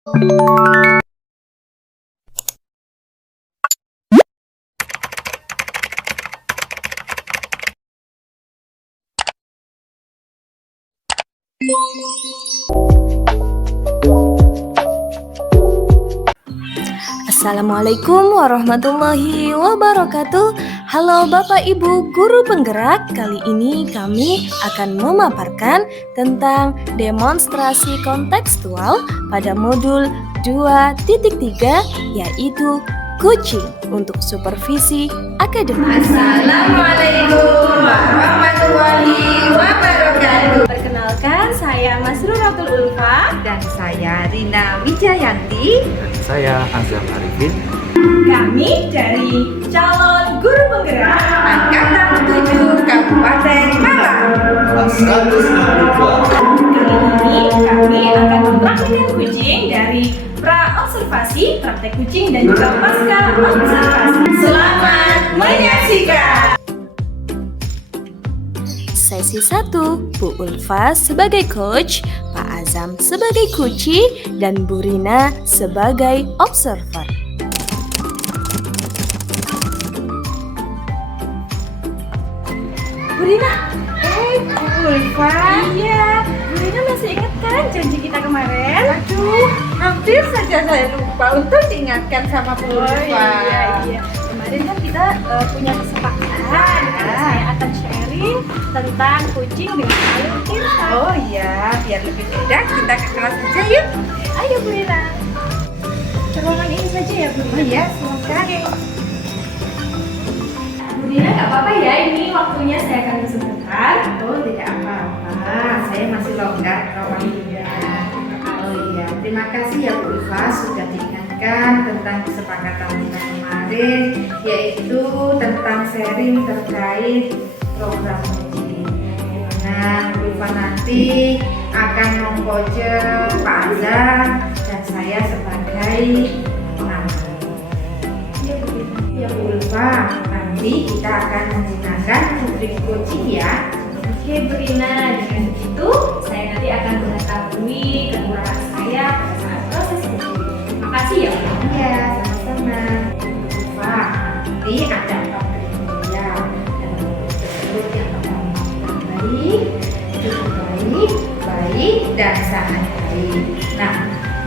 Assalamualaikum warahmatullahi wabarakatuh. Halo Bapak Ibu Guru Penggerak, kali ini kami akan memaparkan tentang demonstrasi kontekstual pada modul 2.3 yaitu kucing untuk supervisi akademik. Assalamualaikum warahmatullahi wabarakatuh. Perkenalkan, saya Masrur Abdul Ulfa Dan saya Rina Wijayanti. Saya Azam Arifin. Kami dari calon guru penggerak Angkatan 7 Kabupaten Malang. Kelas 192. Kali ini kami akan mempraktikkan kucing dari pra-observasi, praktek kucing dan juga pasca observasi. Selamat menyaksikan. Sesi 1, Bu Ulfa sebagai coach, Pak Azam sebagai kuci, dan Bu Rina sebagai observer. Bu Rina, Bu Ulfa. iya, Bu Rina masih ingat kan janji kita kemarin? Aduh, hampir saja saya lupa untuk diingatkan sama Bu Ulfa. Iya. Kemarin kan kita punya kesepakatan kalau saya akan sharing tentang kucing dengan Ayu Tirta. Oh iya, biar lebih mudah kita ke kelas saja yuk. Ayo Bu Rina. Ruangan ini saja ya Bu. Oh iya, silakan. Bu Rina nggak apa-apa ya, ini waktunya saya akan sebentar. Oh, tidak apa-apa. Saya masih longgar ruangnya. Oh iya, terima kasih ya Bu Ulfa sudah diingatkan tentang kesepakatan kita kemarin, yaitu tentang sharing terkait program kucing. Nah, Bu Ulfa nanti akan mengcoach Pak Azam dan saya sebagai pengampil. Ya Bu Ulfa, nanti kita akan menggunakan rubrik coaching ya. Oke Bu Rina, dengan begitu saya nanti akan mengetahui kekurangan saya pada saat proses kucing. Makasih ya Bu. Iya, sama-sama. Wah, nanti ada 4 kriteria dan tersebut yang pertama baik, cukup baik, baik, dan sangat baik. Nah,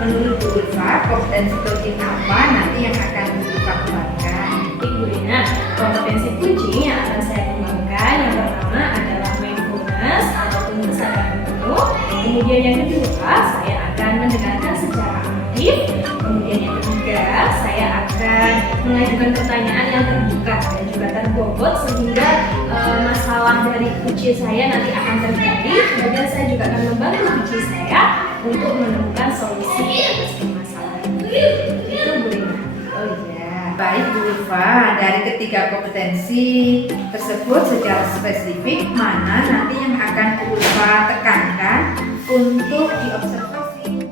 menurut Bu Ulfa, kompetensi coaching apa nanti yang akan Bu Ulfa kembangkan? Baik Bu Rina, kompetensi kucing yang akan saya kembangkan yang pertama adalah mindfulness ataupun kesadaran penuh. Kemudian yang kedua, saya akan mendengarkan secara aktif. Kemudian yang ketiga, saya akan mengajukan pertanyaan yang terbuka dan juga terbobot sehingga masalah dari kucing saya nanti akan tergali. Kemudian saya juga akan membantu kucing saya untuk menemukan solusi atas permasalahan. Itu Bu Rina. Oh iya, baik Bu Ulfa, dari ketiga kompetensi tersebut secara spesifik mana nanti yang akan Bu Ulfa tekankan untuk diobservasi?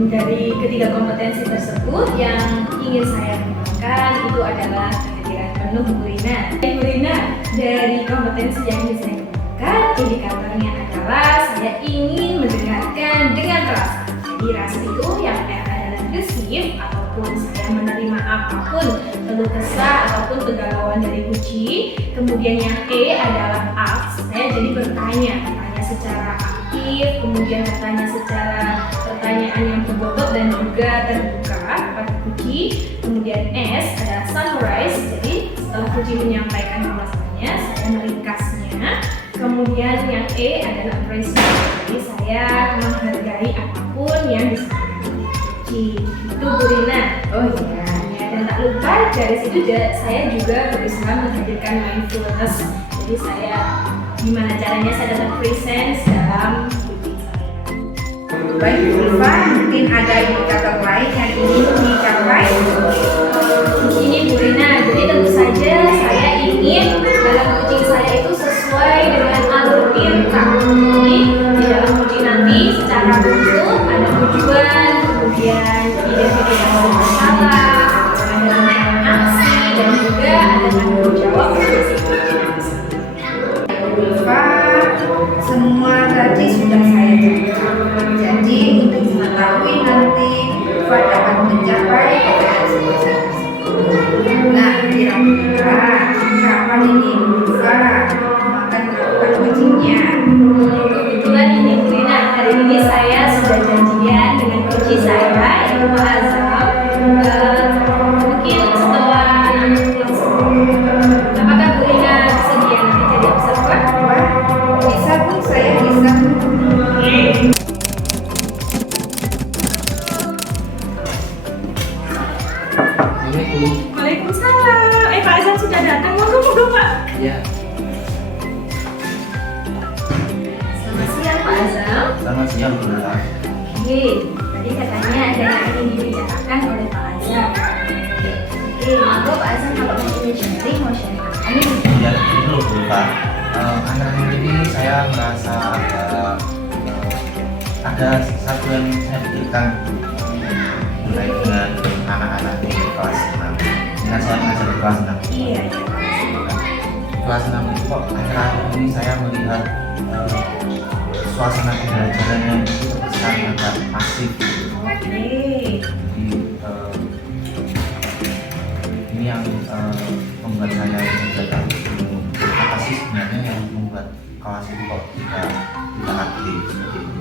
Dari ketiga kompetensi tersebut yang ingin saya kembangkan itu adalah kehadiran penuh Bu Rina. Bu Rina, dari kompetensi yang ingin saya kembangkan, indikatornya adalah saya ingin mendengarkan dengan rasa. Jadi rasa itu yang adalah agresif ataupun saya menerima apapun keluh kesah ataupun kegalauan dari kucing. Kemudian yang E adalah ask, saya jadi bertanya secara aktif, kemudian bertanya secara pertanyaan yang berbobot dan juga terbuka kepada kucing. Kemudian S adalah summarize, jadi setelah kucing menyampaikan masalahnya, saya meringkasnya. Kemudian yang E adalah appreciate, jadi saya menghargai apapun yang disampaikan kucing. Itu Bu Rina. Oh iya. Dan tak lupa dari situ saya juga berusaha menghadirkan mindfulness. Jadi saya gimana caranya saya dapat presence dalam kucing saya. Baik Bu Ulfa, mungkin ada indikator lain yang ingin dicapai? Ini Bu Rina, jadi tentu saja saya ingin dalam kucing saya itu sesuai dengan alur Tirta. Jadi di dalam kucing nanti secara utuh ada tujuan, kemudian identifikasi masalah, ada aksi, dan juga ada tanggung jawab dari si kucing. Bu Ulfa, semua tadi sudah saya catat. Jadi untuk mengetahui nanti Assalamualaikum. Waalaikumsalam. Pak Azam sudah datang. Monggo Pak. Ya. Selamat siang Pak Azam. Selamat siang Bu Lula. Oke, tadi katanya ada yang ingin dibicarakan oleh Pak Azam. Oke, monggo Pak Azam kalau mau sharing, mau sharing apa nih? Ya, ini loh Bu Lula. Akhir-akhir ini saya merasa ada sesuatu yang saya pikirkan terkait dengan anak-anak di kelas 6. Dengan saya mengajar di kelas 6. Iya. Kelas 6 itu kok akhir-akhir ini saya melihat suasana pembelajarannya itu terkesan agak pasif. Oke. Jadi ini yang membuat saya menjaga apa sih sebenarnya yang membuat kelas itu kok tidak aktif seperti itu.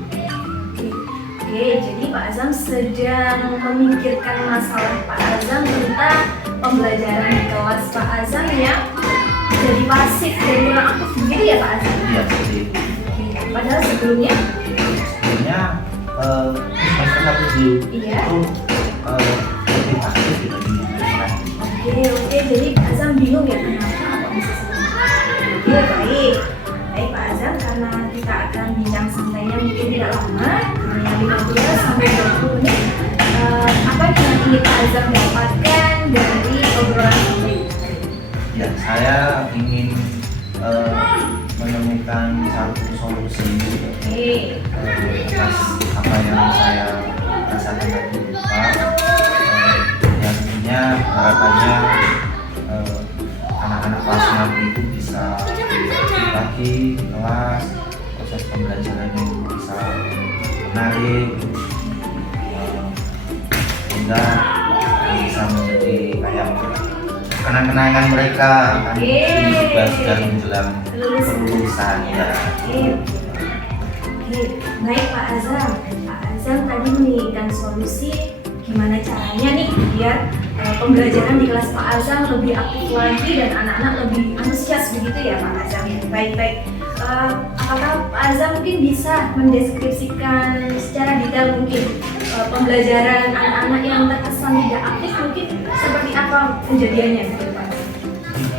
Oke, jadi Pak Azam sedang memikirkan masalah Pak Azam tentang pembelajaran di kelas Pak Azam yang jadi pasif dan kurang aktif begitu ya Pak Azam? Iya seperti itu. Oke, padahal sebelumnya Sebenarnya semester 1 dulu Iya. itu lebih aktif dibanding yang lain. Oke, jadi Pak Azam bingung ya kenapa kok bisa seperti itu. Oke, baik Pak Azam, karena kita akan bincang santainya mungkin tidak lama, hanya 15 sampai 20 menit. Apa yang ingin Pak Azam dapatkan dari obrolan ini? Ya, saya ingin menemukan satu solusi Oke, atas apa yang saya rasakan tadi Pak. Yang intinya harapannya anak-anak kelas 6 itu bisa bagi kelas, proses pembelajarannya itu bisa menarik, sehingga bisa menjadi kayak kenang-kenangan mereka kan ini juga sudah menjelang kelulusan ya. Oke, baik Pak Azam. Pak Azam tadi menginginkan solusi gimana caranya nih biar pembelajaran di kelas Pak Azam lebih aktif lagi dan anak-anak lebih antusias begitu ya Pak Azam ya. Baik. Apakah Pak Azam mungkin bisa mendeskripsikan secara detail mungkin pembelajaran anak-anak yang terkesan tidak aktif mungkin seperti apa kejadiannya gitu Pak?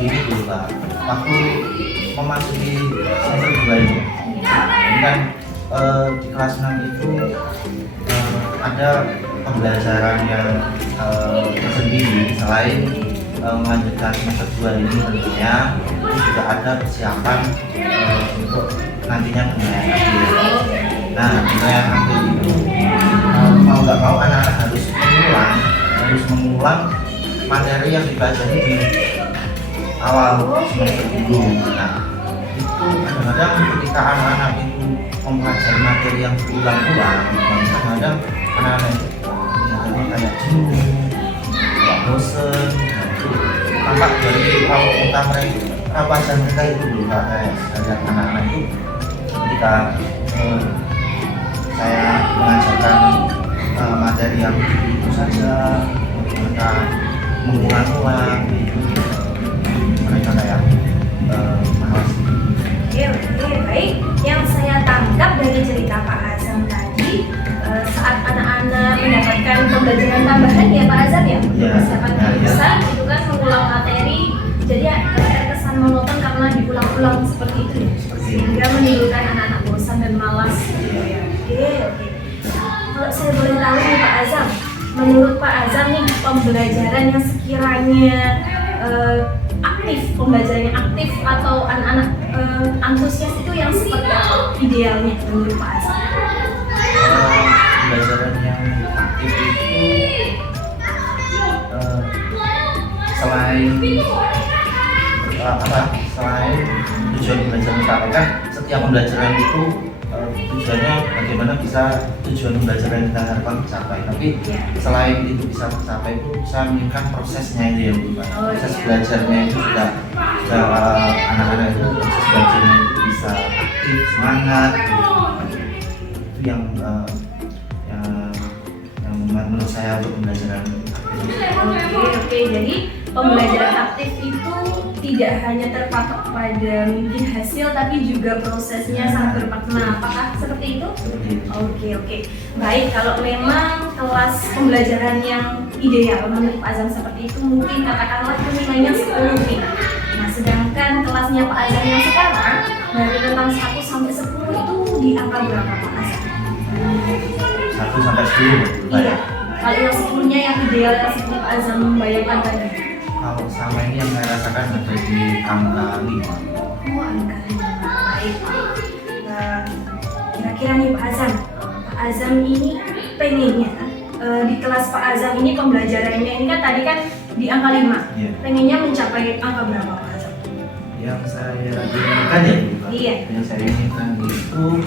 Ini dulu Pak, waktu memasuki semester 2 ini kan di kelas 6 itu ada pembelajaran yang tersendiri selain melanjutkan semester 2 ini tentunya itu juga ada persiapan untuk nantinya penilaian akhir. Nah, penilaian akhir itu mau nggak mau anak-anak harus mengulang materi yang dipelajari di awal semester dulu. Nah, itu kadang-kadang ketika anak-anak itu mempelajari materi yang berulang-ulang, kadang-kadang anak-anak itu kelihatannya kayak jenuh, nggak bosen. Nah, itu tampak dari awal muka mereka, wajah mereka itu dulu saya anak-anak itu ketika saya mengajarkan materi yang itu saja mereka mengulang-ulang itu mereka kayak malas. Oke, baik. Yang saya tangkap dari cerita Pak Azam tadi, saat anak-anak mendapatkan pembelajaran tambahan ya Pak Azam ya, persiapan kelulusan itu kan mengulang materi, jadi terkesan monoton karena diulang-ulang seperti itu ya, sehingga menimbulkan anak-anak bosan dan malas. Oke. Kalau saya boleh tahu nih Pak Azam, menurut Pak Azam nih pembelajaran yang sekiranya aktif, pembelajarannya aktif atau anak-anak antusias itu yang seperti apa idealnya menurut Pak Azam? Pembelajaran yang aktif itu selain tujuan pembelajaran utama kan setiap pembelajaran itu tujuannya bagaimana bisa tujuan pembelajaran yang kita harapkan tercapai, tapi selain itu bisa tercapai itu bisa meningkatkan prosesnya itu ya Bu. Proses belajarnya itu sudah anak-anak itu proses belajarnya itu bisa aktif, semangat itu yang menurut saya untuk pembelajaran aktif. Oke, jadi pembelajaran aktif itu tidak hanya terpatok pada mungkin hasil, tapi juga prosesnya sangat bermakna. Apakah seperti itu? Oke. Baik, kalau memang kelas pembelajaran yang ideal menurut Pak Azam seperti itu, mungkin katakanlah nilainya 10 nih. Nah, sedangkan kelasnya Pak Azam yang sekarang dari rentang 1 sampai 10 itu di angka berapa Pak Azam? 1 sampai 10 Iya. Kalau yang 10-nya yang ideal yang seperti Pak Azam membayangkan tadi. Kalau sama ini yang saya rasakan ada di angka 5. Oh, angka 5. Baik. Kira-kira nih Pak Azam ini pengennya di kelas Pak Azam ini pembelajarannya ini kan tadi kan di angka 5. Iya. Pengennya mencapai angka berapa Pak Azam? Yang saya inginkan ya Bu, Iya. yang saya inginkan itu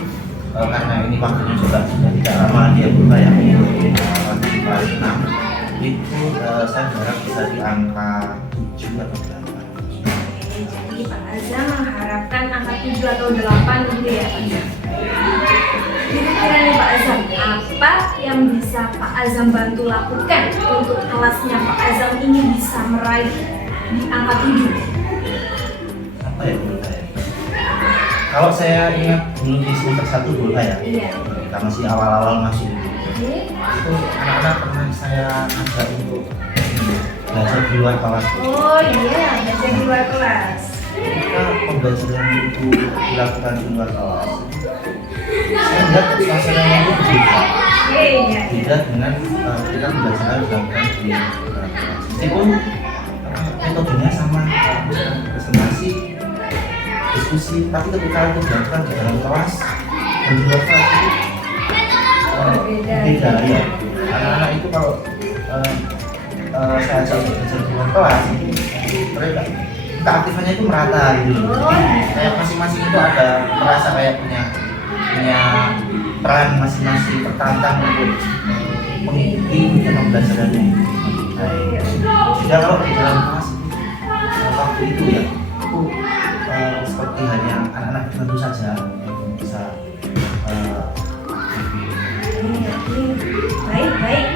karena ini waktunya juga sudah tidak lama dia berubah ya, waktu di kelas 6 itu saya berharap bisa di angka 7 atau 8. Oke, jadi Pak Azam mengharapkan angka 7 atau 8 gitu ya Pak Azam. Kira-kira nih Pak Azam, apa yang bisa Pak Azam bantu lakukan untuk kelasnya Pak Azam ini bisa meraih di angka 7? Apa ya menurut saya? Kalau saya ingat dulu di semester 1 dulu ya, Iya. kita masih awal-awal masuk Oke. itu anak-anak pernah saya ajak untuk belajar di luar kelas. Oh iya, belajar di luar kelas. Ketika pembelajaran itu dilakukan di luar kelas, saya melihat suasananya itu berbeda. Oke, iya. Beda dengan kita pembelajaran dilakukan di luar kelas. Meskipun metodenya sama, presentasi, diskusi, tapi ketika itu dilakukan di dalam kelas dan di luar kelas itu beda ya. Anak-anak itu kalau saya ajak untuk belajar di luar kelas itu mereka keaktifannya itu merata gitu loh. Jadi kayak masing-masing itu ada merasa kayak punya peran masing-masing tertantang untuk mengikuti pembelajarannya. Tidak kalau di dalam kelas waktu itu ya itu seperti hanya anak-anak tertentu saja yang bisa Baik.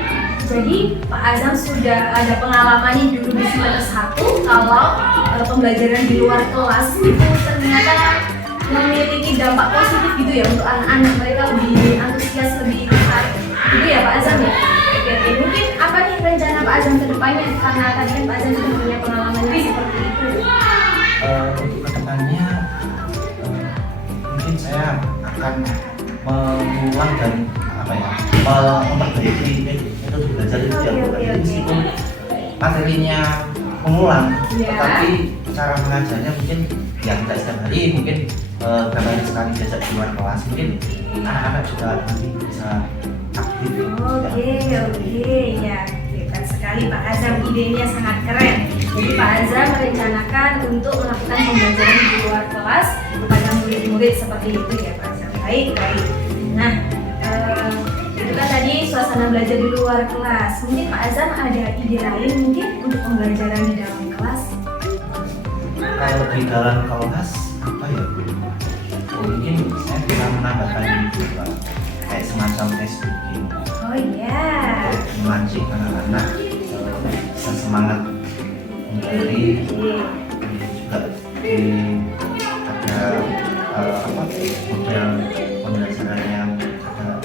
Jadi Pak Azam sudah ada pengalaman nih dulu di semester 1 kalau pembelajaran di luar kelas itu ternyata memiliki dampak positif gitu ya untuk anak-anak, mereka lebih antusias, lebih tertarik gitu ya Pak Azam ya. Oke. Mungkin apa nih rencana Pak Azam ke depannya, karena tadi kan Pak Azam sudah punya pengalaman seperti itu. Untuk kedepannya mungkin saya akan mengulang dan memperbaiki metode belajar itu ya Bu. Meskipun materinya mengulang, tetapi cara mengajarnya mungkin ya tidak setiap hari, mungkin berapa hari sekali diajak di luar kelas, mungkin anak-anak juga nanti bisa aktif. Oke, ya hebat sekali Pak Azam, idenya sangat keren. Jadi Pak Azam merencanakan untuk melakukan pembelajaran di luar kelas kepada murid-murid seperti itu ya Pak Azam. Baik. Nah, itu kan tadi suasana belajar di luar kelas. Mungkin Pak Azam ada ide lain mungkin untuk pembelajaran di dalam kelas? Kalau di dalam kelas apa ya Bu? Mungkin saya bisa menambahkan itu Pak, kayak semacam textbooking. Oh iya. Memancing anak-anak bisa semangat mempelajari. Juga ada model pembelajaran yang ada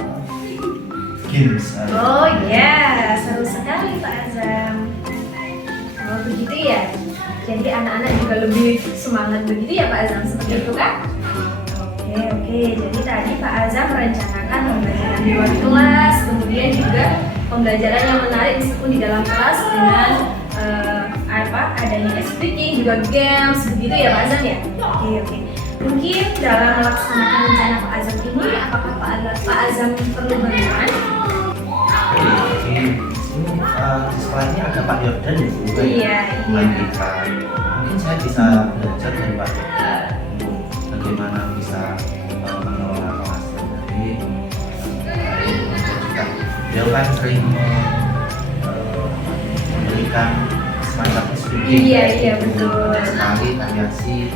games. Oh iya, seru sekali Pak Azam. Oh begitu ya. Jadi anak-anak juga lebih semangat begitu ya Pak Azam, seperti itu kan? Oke. Jadi tadi Pak Azam merencanakan pembelajaran di luar kelas, kemudian juga pembelajaran yang menarik meskipun di dalam kelas dengan adanya speaking, juga games, begitu ya Pak Azam ya? Oke. Mungkin dalam melaksanakan rencana Pak Azam ini, apakah Pak Azam perlu bantuan? Di sekolah ini ada Pak Yordan ya Bu, Iya. mungkin saya bisa belajar dari Pak Yordan bagaimana bisa mengelola kelas dari juga beliau kan sering memberikan semacam speaking. Iya betul. Sekali variasi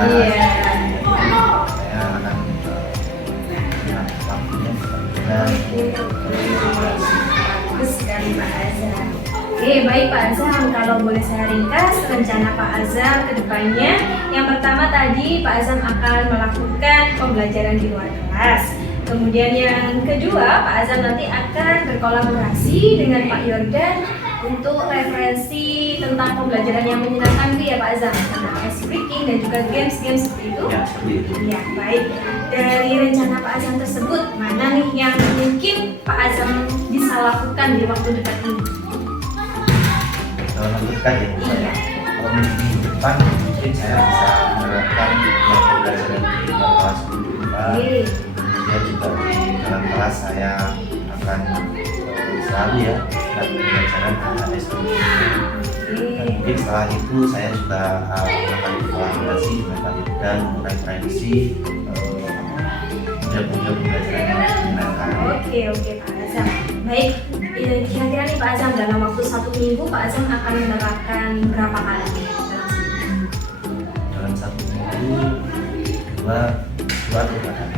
Iya. Saya akan waktunya Bagus sekali Pak Azam. Oke, baik Pak Azam. Kalau boleh saya ringkas rencana Pak Azam ke depannya, yang pertama tadi Pak Azam akan melakukan pembelajaran di luar kelas. Kemudian yang kedua, Pak Azam nanti akan berkolaborasi dengan Pak Yordan untuk referensi tentang pembelajaran yang menyenangkan ya Pak Azam, tentang ice breaking dan juga games-games seperti itu. Ya, seperti itu. Ya, baik. Dari rencana Pak Azam tersebut, mana nih yang mungkin Pak Azam bisa lakukan di waktu dekat ini? Dalam waktu dekat ya, Iya. kalau minggu depan mungkin saya bisa menerapkan yang pembelajaran di luar kelas dulu. Oke. Kemudian juga di dalam kelas saya akan selalu ya melakukan pembelajaran HKS dulu. Dan mungkin setelah itu saya juga akan berkolaborasi dengan Pak Yordan untuk referensi model-model pembelajaran yang menyenangkan. Oke Pak Azam. Baik, kira-kira nih Pak Azam dalam waktu 1 minggu Pak Azam akan menerapkan berapa kali? Dalam 1 minggu dua atau 3 kali.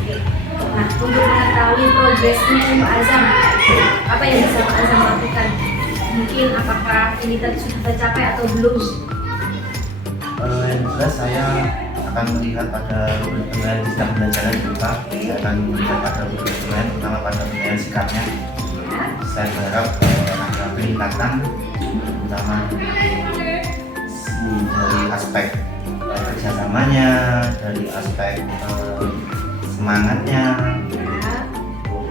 Oke. Nah, untuk mengetahui progresnya nih Pak Azam, apa yang bisa Pak Azam lakukan? Mungkin apakah ini sudah tercapai atau belum? Yang jelas saya akan melihat pada pembelajaran sedang pembelajaran juga. Saya akan melihat pada pembelajaran, terutama pada pembelajaran sikapnya. Ya. Saya berharap ada peningkatan, terutama dari aspek kerjasamanya, dari aspek semangatnya, Ya.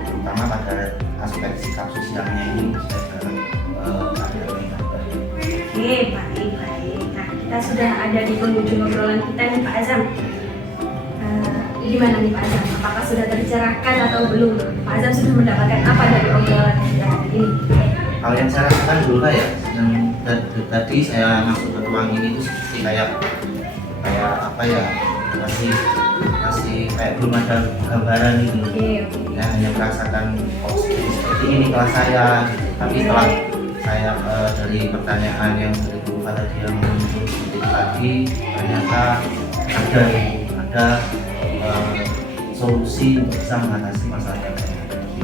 terutama pada aspek sikap sosialnya ini saya berharap ada peningkatan. Oke, baik. Nah, kita sudah ada di penghujung obrolan kita nih Pak Azam. Gimana nih Pak Azam? Apakah sudah tercerahkan atau belum? Pak Azam sudah mendapatkan apa dari obrolan kita hari ini? Hal yang saya rasakan dulu lah ya, yang tadi saya masuk ke ruang ini itu seperti kayak apa ya, masih kayak belum ada gambaran gitu. Oke. Ya, hanya merasakan seperti ini kelas saya gitu. Tapi setelah saya dari pertanyaan yang dari Bu Ulfa tadi yang muncul seperti tadi, ternyata ada solusi untuk bisa mengatasi masalah yang saya hadapi.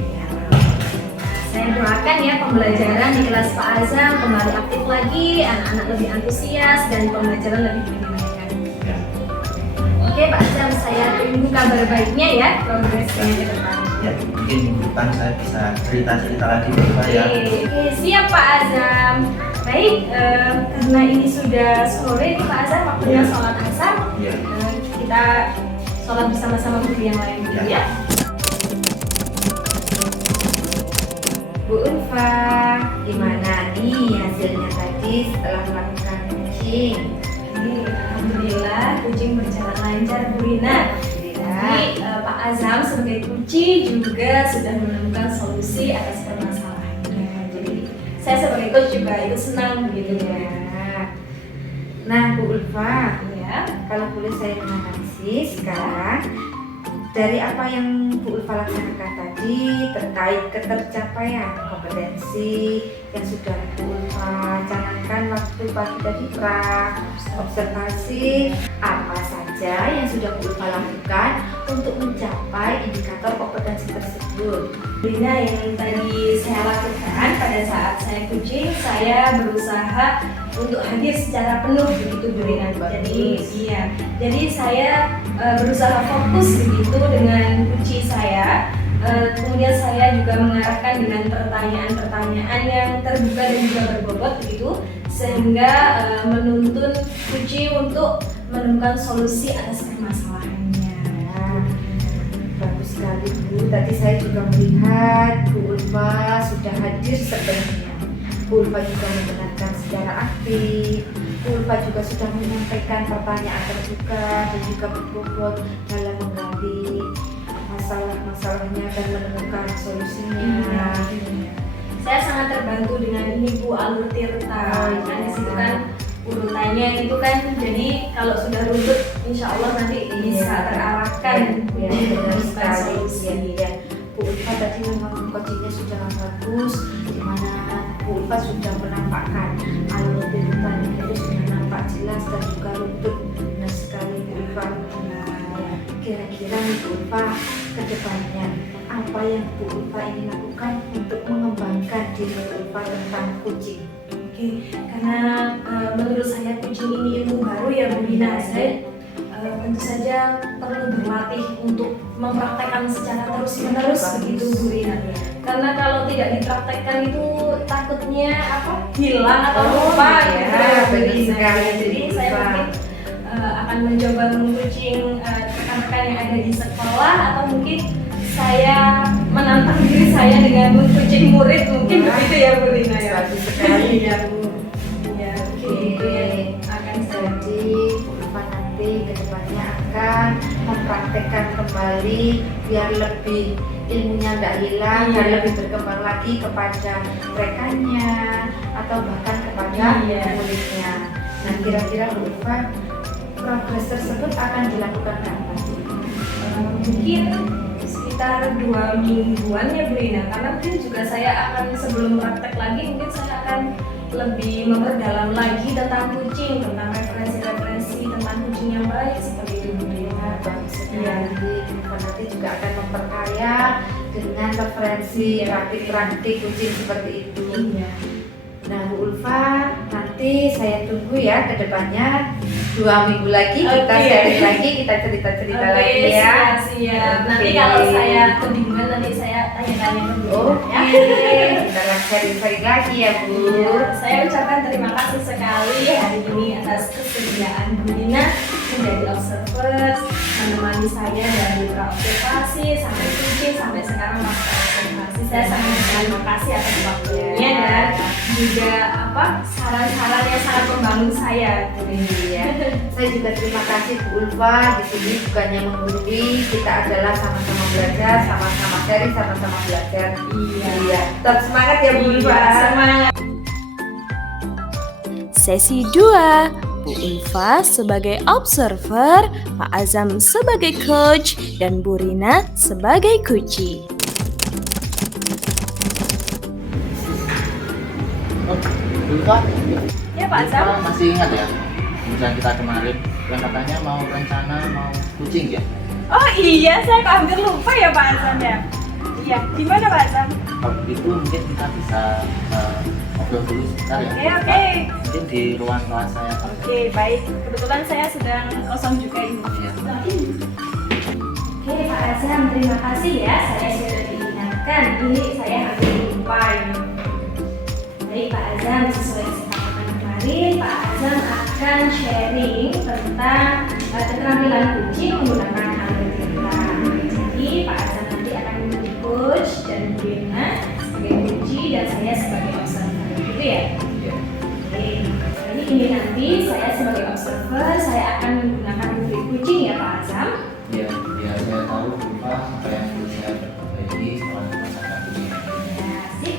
Saya doakan ya pembelajaran di kelas Pak Azam kembali aktif lagi, anak-anak lebih antusias dan pembelajaran lebih menyenangkan. Ya. Oke Pak Azam, saya tunggu kabar baiknya ya progresnya ke depan. Ya, mungkin minggu depan saya bisa cerita lagi ke Pak ya. Oke, siap Pak Azam. Baik, karena ini sudah sore nih Pak Azam, waktunya sholat asar. Ya. Kita sholat bersama-sama dulu yang lain dulu ya. Bu Ulfa, gimana nih hasilnya tadi setelah melakukan coaching? Alhamdulillah, kucing berjalan lancar Bu Rina. Jadi Pak Azam sebagai kunci juga sudah menemukan solusi atas permasalahannya. Jadi saya sebagai coach juga itu senang begitu ya. Nah, Bu Ulfa, Ya. kalau boleh saya menganalisis sekarang dari apa yang Bu Ulfa laksanakan tadi terkait ketercapaian kompetensi yang sudah Bu Ulfa canangkan waktu pagi tadi observasi apa saja yang sudah Bu Ulfa lakukan untuk mencapai indikator kompetensi tersebut. Rina, yang tadi saya lakukan pada saat saya coaching, saya berusaha untuk hadir secara penuh begitu Bu Rina. Jadi saya berusaha fokus begitu dengan kunci saya. Kemudian saya juga mengarahkan dengan pertanyaan-pertanyaan yang terbuka dan juga berbobot begitu, sehingga menuntun kunci untuk menemukan solusi atas permasalahannya. Nah, bagus sekali Bu. Tadi saya juga melihat Bu Ulfa sudah hadir sepenuhnya. Bu Ulfa juga mendengarkan secara aktif. Bu Ulfa juga sudah menyampaikan pertanyaan terbuka dan juga berbobot dalam menggali masalah-masalahnya dan menemukan solusinya. Saya sangat terbantu dengan ini Bu, alur tirta. Kan di situ kan urutannya itu kan, jadi kalau sudah runtut insya Allah nanti bisa terarahkan Benar menemukan sekali. solusi. Bu Ulfa tadi memang coachingnya sudah bagus, di mana Bu Ulfa sudah menampakkan alur kehidupan itu sudah nampak jelas dan juga runtut. Benar sekali Bu Ulfa. Kira-kira nih Bu Ulfa ke depannya apa yang Bu Ulfa ingin lakukan untuk mengembangkan diri Bu Ulfa tentang kucing? Oke, karena menurut saya kucing ini ilmu baru ya Bu Lina. Saya tentu saja perlu berlatih untuk mempraktekkan secara terus-menerus begitu Bu Lina. Karena kalau tidak dipraktekkan itu takutnya hilang atau lupa ya, gitu ya Bu benar Lina. sekali. Jadi saya mungkin akan mencoba mengucing rekan-rekan yang ada di sekolah, atau mungkin saya menantang diri saya dengan mengucing murid, mungkin begitu ya Bu Lina ya. Bagus sekali ya Bu. Ya, mungkin itu yang akan saya Jadi Bu Ulfa nanti kedepannya akan mempraktekkan kembali biar lebih ilmunya nggak hilang dan lebih berkembang lagi kepada rekannya atau bahkan kepada muridnya. Nah, kira-kira Bu Ulfa progres tersebut akan dilakukan kapan? mungkin sekitar 2 mingguan ya Bu Lina, karena mungkin juga saya akan sebelum praktek lagi mungkin saya akan lebih memperdalam lagi tentang kucing, tentang referensi-referensi tentang kucing yang baik seperti itu Bu Lina. Bagus sekali. Nanti juga akan memperkaya dengan referensi praktik-praktik kucing seperti itu. Iya. Nah, Bu Ulfa, nanti saya tunggu ya ke depannya 2 minggu lagi kita Oke. sharing lagi, kita cerita-cerita lagi ya. Siap. Nanti Oke. kalau saya kebingungan nanti saya tanya-tanya ke Bu Lina Oke, ya. kita sharing-sharing lagi ya Bu. Iya, saya ucapkan terima kasih sekali hari ini atas kesediaan Bu Lina menjadi observer, menemani saya dari praobservasi sampai kucing sampai sekarang pasca observasi. Saya sangat berterima kasih atas waktunya dan juga saran-saran yang sangat membangun saya Bu Lina. Iya. Saya juga terima kasih Bu Ulfa, di sini bukannya menggurui, kita adalah sama-sama belajar, sama-sama sharing, sama-sama belajar. Iya. Tetap semangat ya Bu Ulfa. Semangat. Sesi 2, Bu Ulfa sebagai observer, Pak Azam sebagai coach, dan Bu Rina sebagai kuci. Ulfa, Ya Pak Azam. Ulfa masih ingat ya pembicaraan kita kemarin yang katanya mau rencana mau kucing ya? Oh iya, saya kok hampir lupa ya Pak Azam ya. Iya, gimana Pak Azam? Kalau begitu mungkin kita bisa ngobrol dulu sebentar ya. Oke. Mungkin di ruang kelas saya. Oke, baik. Kebetulan saya sedang kosong juga ini. Iya. Oke, Pak Azam, terima kasih ya. Saya sudah diingatkan. Ini saya hampir lupa ini. Baik, Pak Azam, sesuai kesepakatan kemarin, Pak Azam akan sharing tentang keterampilan kucing menggunakan hal cerita. Jadi, Pak Azam nanti akan menjadi coach dan Bu Rina sebagai kunci dan saya sebagai observer. Gitu ya? Iya. Oke, jadi ini nanti saya sebagai observer, saya akan menggunakan murid kucing ya Pak Azam. Iya, biar saya tahu Ulfa apa yang perlu saya perbaiki setelah merasakan kucing. Ya, sip.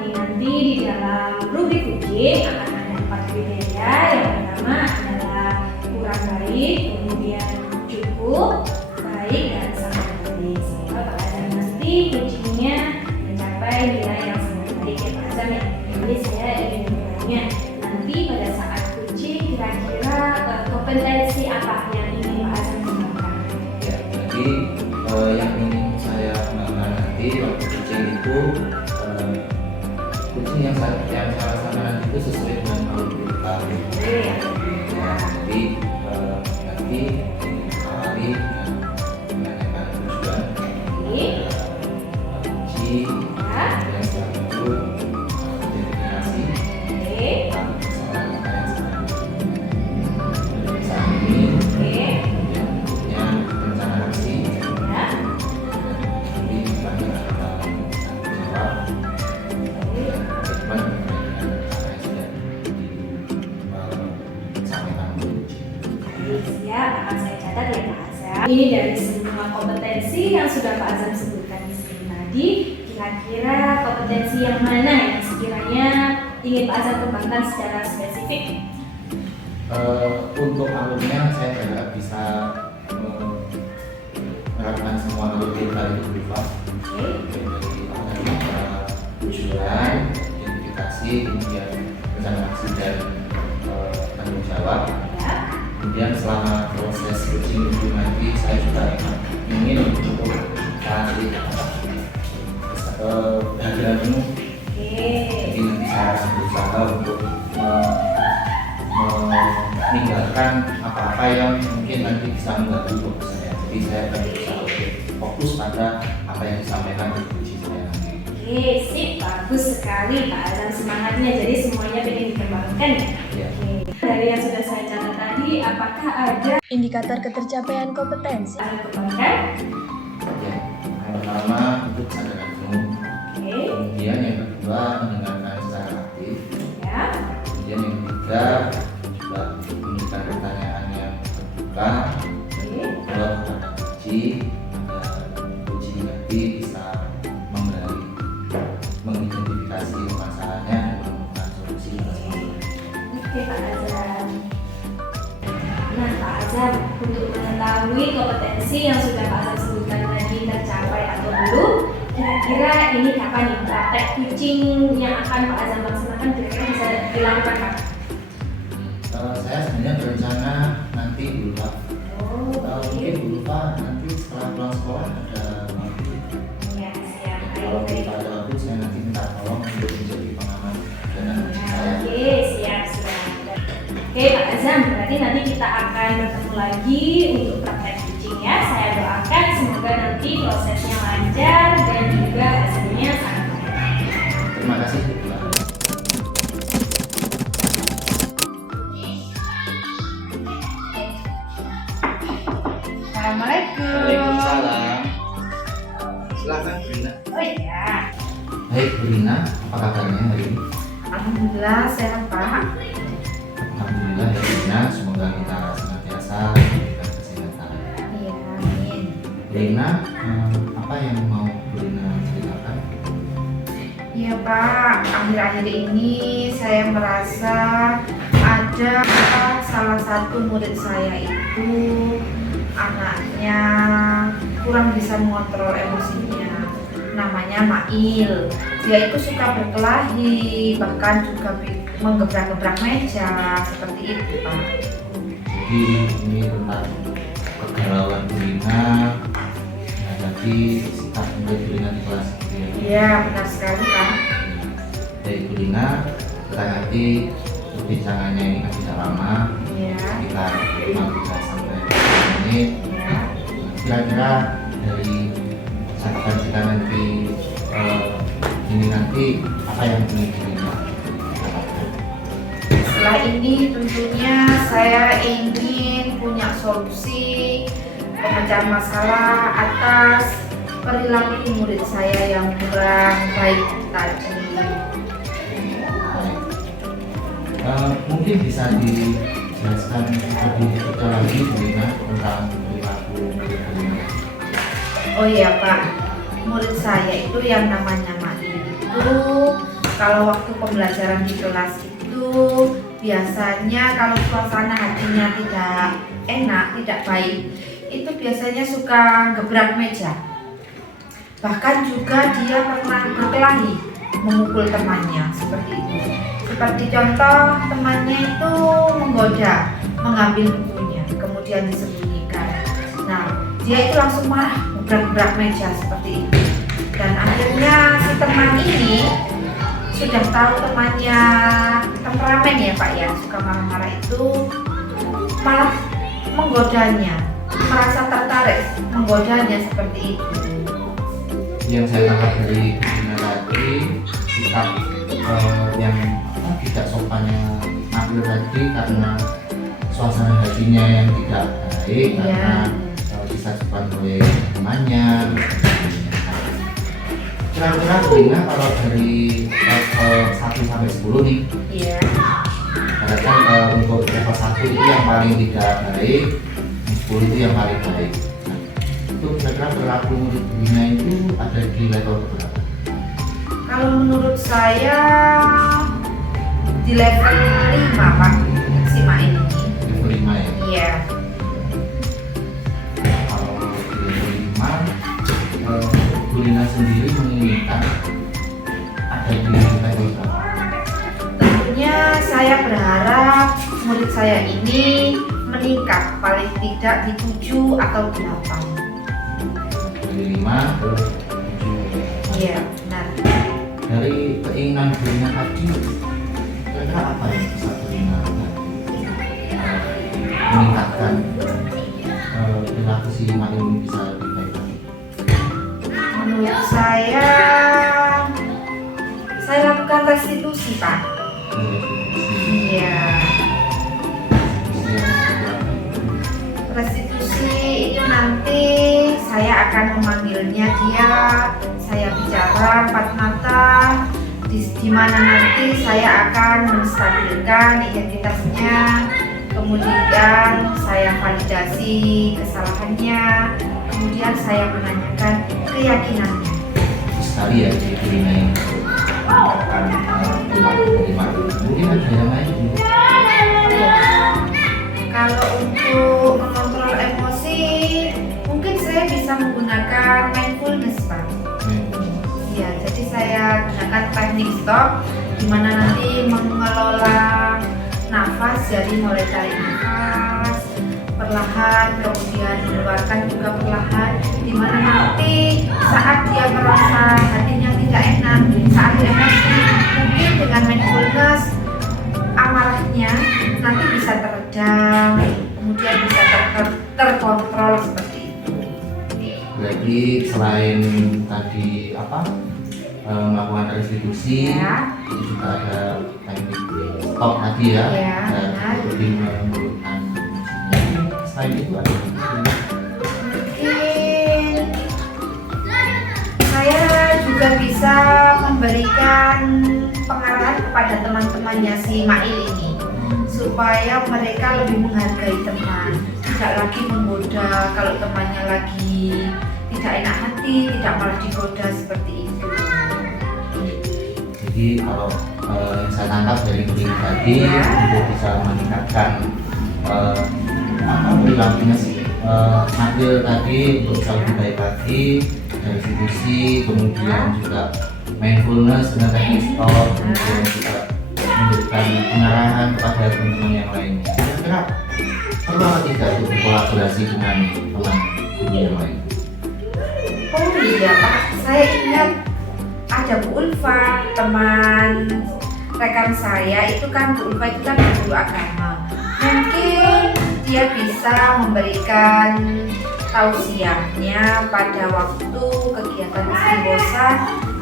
Ini nanti di dalam rubrik kucing akan ada 4 kriteria. Yang pertama adalah kurang baik, kemudian cukup, baik, dan sangat baik. Sehingga Pak Azam nanti kucingnya mencapai nilai yang sangat baik ya Pak Azam ya. Jadi saya ingin bertanya, nanti pada saat kucing kira-kira kompetensi apa yang ingin Pak Azam kembangkan? Ya, jadi yang ingin saya kenalkan nanti waktu kucing itu kucing yang saya rasakan itu sesuai dengan alur kita. Oke, Ya, jadi nanti awali dengan menanyakan tujuan, ini kunci, ya, yang setelah itu identifikasi, oke, lalu persoalan apa yang sedang saat ini, oke, kemudian rencana aksi. ya, Jadi bagi kita jawab bagaimana dengan apa yang sudah disampaikan oke, siap, akan saya catat ya Pak Azam. Ini dari semua kompetensi yang sudah Pak Azam sebutkan di sini tadi, kira-kira kompetensi yang mana yang sekiranya ingin Pak Azam kembangkan secara spesifik? Untuk alurnya saya tidak bisa menerapkan semua alur kita itu berupa Oke, dari tujuan, identifikasi, kemudian rencana aksi dan tanggung jawab. ya, Kemudian selama proses coaching itu nanti saya juga ingin untuk kasih kehadiran penuh. Oke. Jadi nanti saya akan berusaha untuk meninggalkan apa-apa yang mungkin nanti bisa mengganggu fokus saya. Jadi saya akan berusaha untuk fokus pada apa yang disampaikan di puji saya nanti. Oke, sip, bagus sekali Pak Azam semangatnya. Jadi semuanya pengen dikembangkan ya. Ya. Oke. Dari yang sudah saya catat tadi, apakah ada Indikator ketercapaian kompetensi. yang dikembangkan? Ya. Yang pertama itu kesadaran penuh. Oke. Kemudian yang kedua mendengarkan secara aktif. Ya. Kemudian yang ketiga juga memberikan pertanyaan yang terbuka. Oke. Kedua kepada puji agar puji nanti bisa menggali, mengidentifikasi masalahnya dan menemukan solusi masalahnya. Oke Pak Azam. Nah Pak Azam, untuk mengetahui kompetensi yang sudah Pak Azam sebutkan tadi tercapai atau belum, kira-kira ini kapan nih praktek kucing yang akan Pak Azam laksanakan kira-kira bisa dilakukan Pak? Saya sebenarnya berencana nanti dulu Pak. Oh, Mungkin dulu Pak nanti setelah pulang sekolah ada waktu. Ya, siap. Kalau Baik, kita baik. ada waktu saya nanti minta tolong untuk menjadi pengamat dan puji saya. Oke, siap. Oke Pak Azam, berarti nanti kita akan bertemu lagi untuk praktek kucing ya. Saya doakan semoga nanti prosesnya lancar dan juga hasilnya sangat baik. Terima kasih Pak. Assalamualaikum. Waalaikumsalam. Silakan Brina. Oh iya, Baik Brina, apa kabarnya hari ini? alhamdulillah sehat Pak. Alhamdulillah ya Brina, semoga kita senantiasa diberikan kesehatan. Iya, amin. Brina, apa yang mau Brina ceritakan? Iya Pak, akhir-akhir ini saya merasa ada salah satu murid saya itu anaknya kurang bisa mengontrol emosinya. Namanya Mail. Dia itu suka berkelahi, bahkan juga menggebrak-gebrak meja seperti itu Pak. Jadi ini tentang kegalauan Brina menghadapi sikap murid Brina di kelas gitu ya. Iya, benar sekali Pak. Dari Brina, kita nanti perbincangannya ini kan tidak lama, Iya. kita 15 sampai 20 menit. Iya. Kira-kira dari catatan kita nanti ini nanti apa yang ingin Brina dapatkan? Setelah ini tentunya saya ingin punya solusi pemecahan masalah atas perilaku murid saya yang kurang baik tadi. Mungkin bisa dijelaskan lebih detail lagi Brina tentang perilaku murid Brina. Oh iya Pak, murid saya itu yang namanya Mail itu kalau waktu pembelajaran di kelas itu biasanya kalau suasana hatinya tidak enak, tidak baik, itu biasanya suka gebrak meja. Bahkan juga dia pernah berkelahi, memukul temannya seperti itu. Seperti contoh temannya itu menggoda, mengambil bukunya, kemudian disembunyikan. Nah, dia itu langsung marah, gebrak-gebrak meja seperti itu. Dan akhirnya si teman ini sudah tahu temannya temperamen ya Pak ya, suka marah-marah itu, malah menggodanya, merasa tertarik menggodanya seperti itu. Yang saya tangkap dari Brina tadi sikap yang tidak sopannya Mail tadi karena suasana hatinya yang tidak baik, Iya. karena disebabkan oleh temannya. Kira-kira Brina kalau dari level 1 sampai 10 nih, Iya. katakan untuk level 1 itu yang paling tidak baik, 10 itu yang paling baik. Nah, itu kira-kira perilaku murid Brina itu ada di level berapa? Kalau menurut saya di level 5 Pak, si Mail ini. Level 5 ya? Iya. Kalau di level 5, Brina sendiri menginginkan ada di level berapa? Tentunya saya berharap murid saya ini meningkat paling tidak di 7 atau 8. Dari 5 ke 7. Iya, benar dari keinginan Burina tadi, kira-kira apa yang bisa Burina meningkatkan perilaku si Mail ini bisa lebih baik lagi? Menurut saya lakukan restitusi, Pak. Iya. Restitusi itu nanti saya akan memanggilnya dia, saya bicara empat mata, di mana nanti saya akan menstabilkan identitasnya, kemudian saya validasi kesalahannya, kemudian saya menanyakan keyakinannya. Sekali ya di Burina yang meningkatkan perilaku dari Mail. Mungkin ada yang lain? Kalau untuk mengontrol emosi, mungkin saya bisa menggunakan mindfulness, Pak. Ya, jadi saya gunakan teknik stop, di mana nanti mengelola nafas, jadi mulai tarik nafas perlahan, kemudian mengeluarkan juga perlahan, di mana nanti saat dia merasa hatinya tidak enak, saat emosi, mungkin dengan mindfulness amarahnya nanti bisa teredam, kemudian bisa terkontrol seperti itu. Berarti selain tadi melakukan restitusi, Ya. itu juga ada teknik stop tadi ya, Ya, dan benar. lebih menurunkan emosinya. Selain itu ada Mungkin saya juga bisa memberikan pengarahan kepada teman-temannya si Mail ini, supaya mereka lebih menghargai teman, tidak lagi menggoda kalau temannya lagi tidak enak hati, tidak malah digoda seperti itu. Jadi kalau yang saya tangkap dari Burina tadi, Ya. untuk bisa meningkatkan perilakunya si Mail tadi untuk bisa lebih baik lagi, dari restitusi, kemudian juga mindfulness dengan teknik stop, kemudian juga memberikan pengarahan kepada teman-teman yang lainnya. Kira-kira perlu atau tidak untuk berkolaborasi dengan teman guru yang lain? Oh iya Pak, saya ingat ada Bu Ulfa, teman rekan saya itu kan. Bu Ulfa itu kan guru agama. Mungkin dia bisa memberikan tausiahnya pada waktu kegiatan istighosa.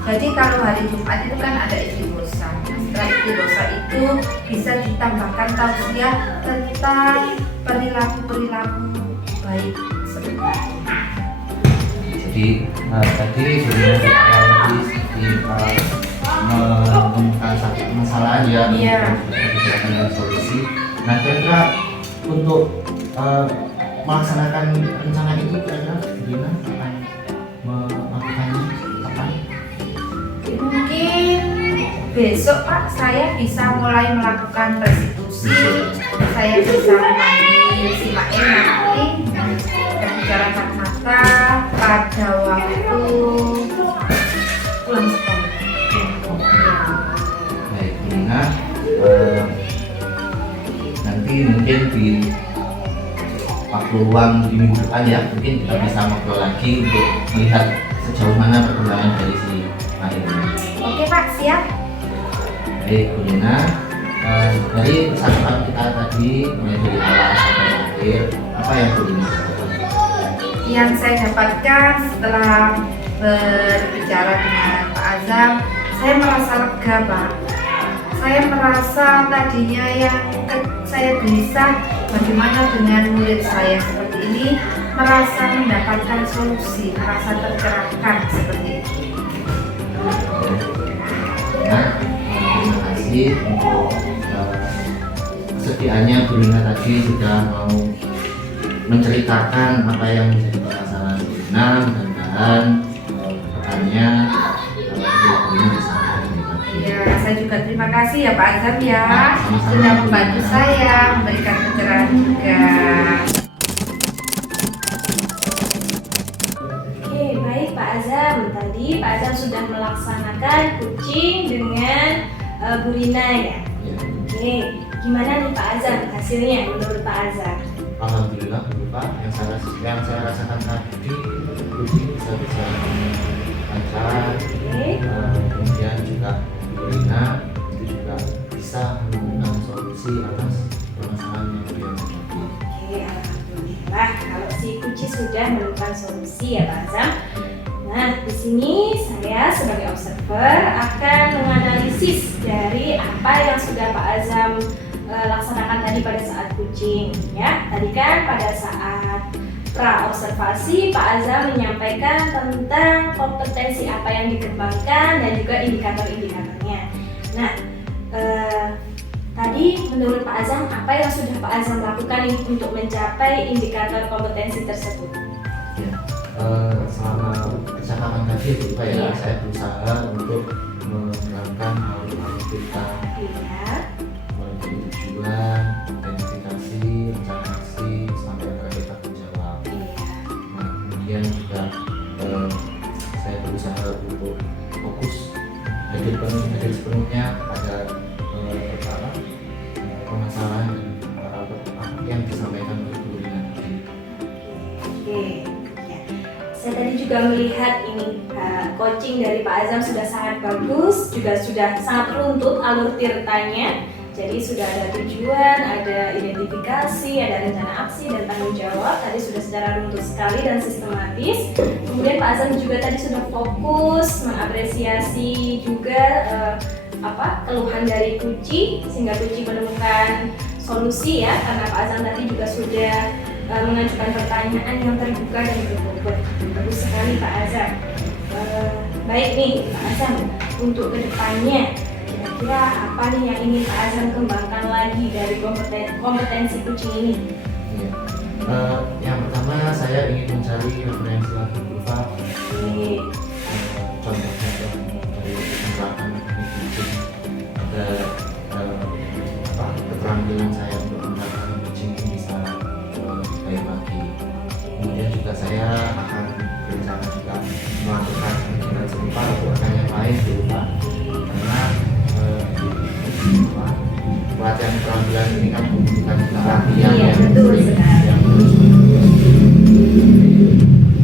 Jadi kalau hari Jumat itu kan ada istighosa. Setelah istighosa itu bisa ditambahkan tausiah tentang perilaku-perilaku baik seperti itu. Jadi tadi Burina lebih seperti menemukan satu masalah ya, Iya. dibicarakan dengan solusi. Nah, kira-kira untuk melaksanakan rencana itu, kira-kira Burina akan melakukannya kapan? Mungkin besok Pak, saya bisa mulai melakukan restitusi. Saya bisa memanggil si Mail nanti berbicara empat mata pada waktu pulang sekolah. Baik, Burina, nanti mungkin di waktu luang di minggu depan ya, mungkin kita bisa ngobrol lagi untuk melihat sejauh mana perkembangan dari si Mail ini. Oke Pak, siap. Baik, Burina, dari percakapan kita tadi mulai dari awal sampai akhir, apa yang Burina dapatkan? Yang saya dapatkan setelah berbicara dengan Pak Azam, saya merasa lega Pak. Saya merasa tadinya saya gelisah bagaimana dengan murid saya seperti ini, merasa mendapatkan solusi, merasa tercerahkan seperti itu. Nah, terima kasih untuk kesediaannya Burina tadi sudah mau menceritakan apa yang menjadi permasalahan Burina. Mudah-mudahan kedepannya Burina bisa lebih baik. Ya, saya juga terima kasih ya Pak Azam ya, Sama-sama. sudah membantu saya memberikan pencerahan juga. Oke, baik Pak Azam. Tadi Pak Azam sudah melaksanakan coaching dengan Burina ya. Ya. Oke, gimana nih Pak Azam hasilnya menurut Pak Azam? Alhamdulillah Bapak, yang saya rasakan tadi kucing bisa lancar, Oke, kemudian juga kompetensi ya Pak Azam. Nah, di sini saya sebagai observer akan menganalisis dari apa yang sudah Pak Azam laksanakan tadi pada saat coaching ya. Tadi kan pada saat pra-observasi Pak Azam menyampaikan tentang kompetensi apa yang dikembangkan dan juga indikator-indikatornya. Nah, tadi menurut Pak Azam apa yang sudah Pak Azam lakukan untuk mencapai indikator kompetensi tersebut? Selama percakapan tadi itu Pak ya, Iya. saya berusaha untuk menerangkan hal-hal kita Iya. mulai dari tujuan, identifikasi, rencana aksi, sampai terakhir tanggung jawab. Iya. Nah, kemudian juga saya berusaha untuk fokus hadir sepenuhnya pada permasalahan dan yang disampaikan oleh Bu Rina tadi. Oke. Ya. Saya tadi juga melihat ini coaching dari Pak Azam sudah sangat bagus, juga sudah sangat runtut alur tirtanya. Jadi sudah ada tujuan, ada identifikasi, ada rencana aksi dan tanggung jawab. Tadi sudah secara runtut sekali dan sistematis. Kemudian Pak Azam juga tadi sudah fokus mengapresiasi juga keluhan dari Kuci, sehingga Kuci menemukan solusi ya, karena Pak Azam tadi juga sudah mengajukan pertanyaan yang terbuka dan berbobot. Bagus sekali Pak Azam. Baik nih Pak Azam, untuk kedepannya kira-kira apa nih yang ingin Pak Azam kembangkan lagi dari kompetensi kucing ini? Iya. Yang pertama saya ingin mencari referensi lagi berupa contohnya dari penerapan teknik kucing, ada keterampilan saya untuk menerapkan kucing ini bisa lebih baik lagi. Kemudian juga saya akan berencana juga melakukan kegiatan serupa untuk rekan yang lain berupa karena pelatihan keterampilan ini kan membutuhkan juga latihan Iya, yang betul sering, sekali. yang terus-menerus.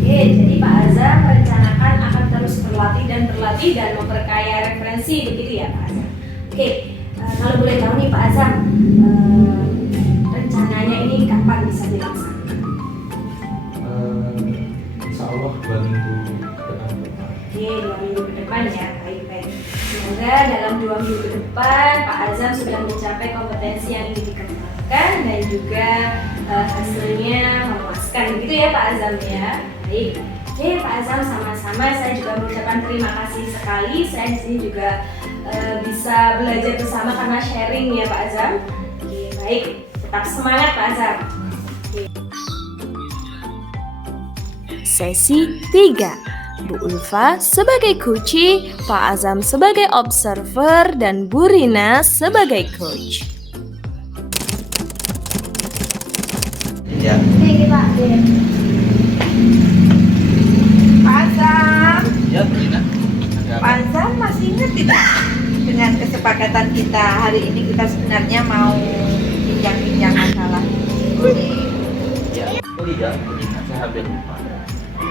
Oke, jadi Pak Azam merencanakan akan terus berlatih dan memperkaya referensi, begitu ya Pak Azam? Oke, kalau boleh tahu nih Pak Azam, rencananya ini kapan bisa dilaksanakan? Insya Allah 2 minggu ke depan. Oke, 2 minggu ke depan ya, baik-baik. Semoga dalam 2 minggu ke depan Pak Azam sudah mencapai kompetensi yang ingin dikembangkan dan juga hasilnya memuaskan, begitu ya Pak Azam ya. Baik. Oke Pak Azam, sama-sama saya juga mengucapkan terima kasih sekali. Saya di sini juga bisa belajar bersama karena sharing ya Pak Azam. Oke, baik. Tetap semangat Pak Azam. Sesi 3. Bu Ulfa sebagai coach, Pak Azam sebagai observer, dan Bu Rina sebagai coach. Ya. Oke Pak Azam, Ya, Bu Rina. Pak Azam masih ingat tidak dengan kesepakatan kita hari ini kita sebenarnya mau bincang-bincang masalah ini. Ya. Oh iya, Bu Rina, saya hampir lupa.